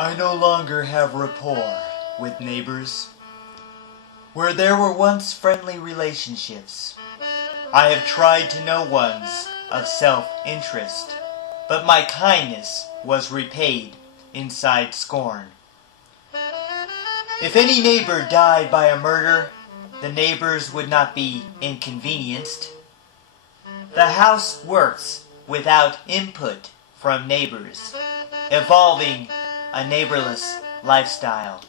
I no longer have rapport with neighbors. Where there were once friendly relationships, I have tried to know ones of self-interest, but my kindness was repaid inside scorn. If any neighbor died by a murder, the neighbors would not be inconvenienced. The house works without input from neighbors, evolving a neighborless lifestyle.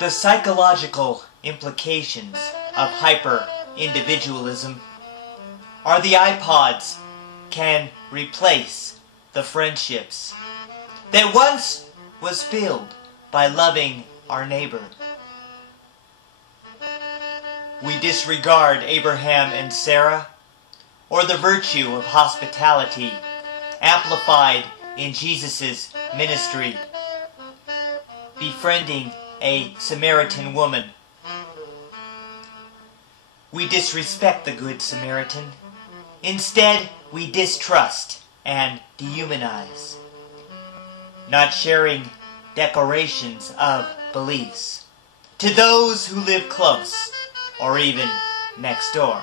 The psychological implications of hyper-individualism are the iPods can replace the friendships that once was filled by loving our neighbor. We disregard Abraham and Sarah, or the virtue of hospitality amplified in Jesus' ministry, befriending a Samaritan woman. We disrespect the Good Samaritan. Instead, we distrust and dehumanize, not sharing declarations of beliefs to those who live close or even next door.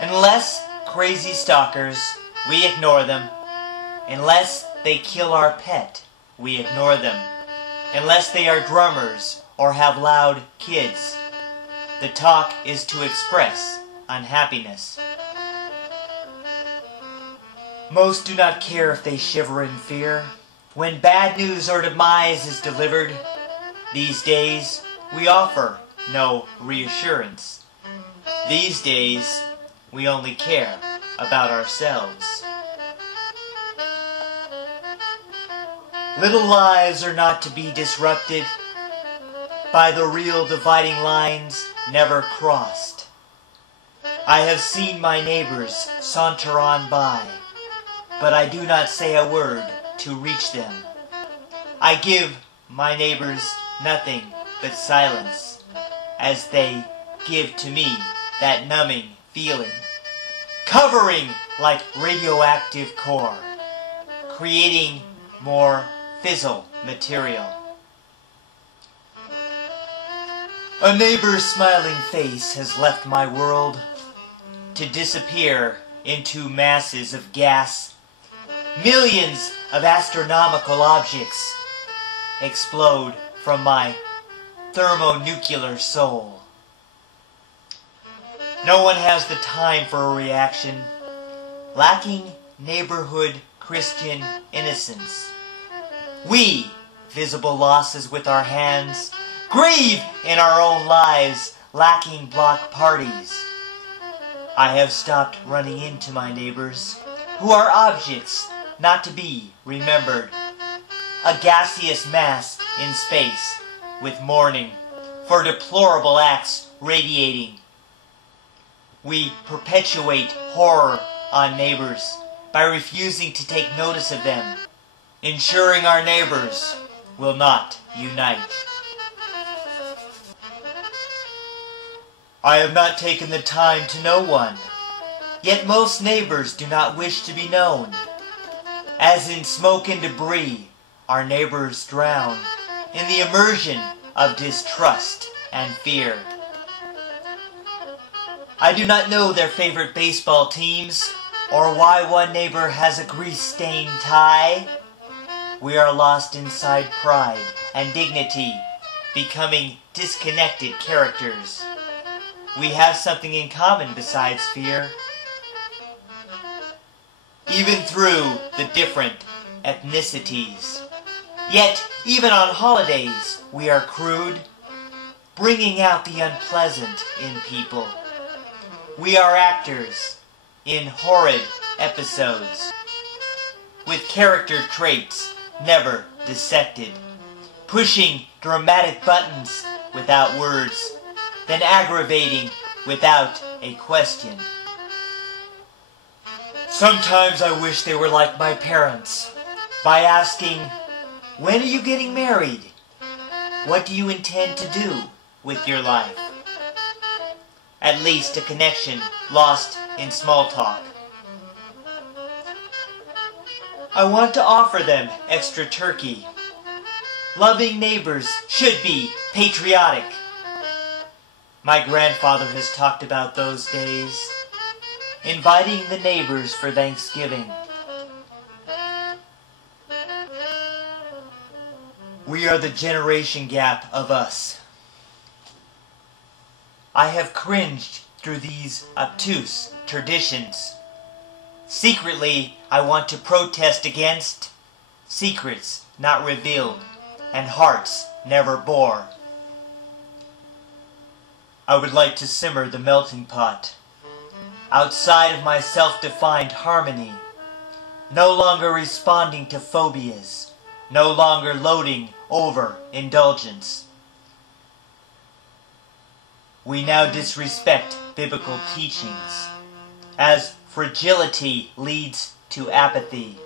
Unless crazy stalkers, we ignore them. Unless they kill our pet, we ignore them. Unless they are drummers or have loud kids, the talk is to express unhappiness. Most do not care if they shiver in fear when bad news or demise is delivered. These days, we offer no reassurance. These days, we only care about ourselves. Little lives are not to be disrupted by the real dividing lines never crossed. I have seen my neighbors saunter on by, but I do not say a word to reach them. I give my neighbors nothing but silence, as they give to me that numbing feeling, covering like radioactive core, creating more fissile material. A neighbor's smiling face has left my world to disappear into masses of gas. Millions of astronomical objects explode from my thermonuclear soul. No one has the time for a reaction, lacking neighborhood Christian innocence. We, visible losses with our hands, grieve in our own lives, lacking block parties. I have stopped running into my neighbors, who are objects not to be remembered. A gaseous mass in space, with mourning for deplorable acts radiating. We perpetuate horror on neighbors by refusing to take notice of them, ensuring our neighbors will not unite. I have not taken the time to know one, yet most neighbors do not wish to be known. As in smoke and debris, our neighbors drown in the immersion of distrust and fear. I do not know their favorite baseball teams, or why one neighbor has a grease-stained tie. We are lost inside pride and dignity, becoming disconnected characters. We have something in common besides fear. Even through the different ethnicities. Yet, even on holidays, we are crude, bringing out the unpleasant in people. We are actors in horrid episodes, with character traits never dissected, pushing dramatic buttons without words, then aggravating without a question. Sometimes I wish they were like my parents, by asking, "When are you getting married? What do you intend to do with your life?" at least a connection lost in small talk. I want to offer them extra turkey. Loving neighbors should be patriotic. My grandfather has talked about those days, inviting the neighbors for Thanksgiving. We are the generation gap of us. I have cringed through these obtuse traditions. Secretly, I want to protest against secrets not revealed and hearts never bore. I would like to simmer the melting pot outside of my self-defined harmony, no longer responding to phobias, no longer loading over indulgence. We now disrespect biblical teachings, as fragility leads to apathy,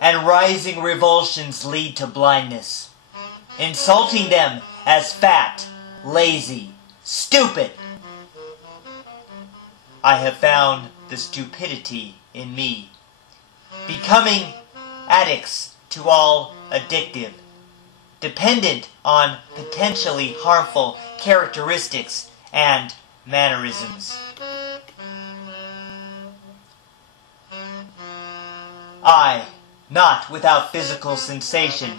and rising revulsions lead to blindness, insulting them as fat, lazy, stupid. I have found the stupidity in me, becoming addicts to all addictive, dependent on potentially harmful characteristics and mannerisms. I, not without physical sensation,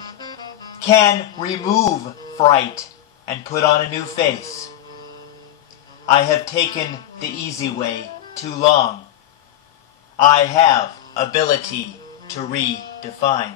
can remove fright and put on a new face. I have taken the easy way too long. I have ability to redefine.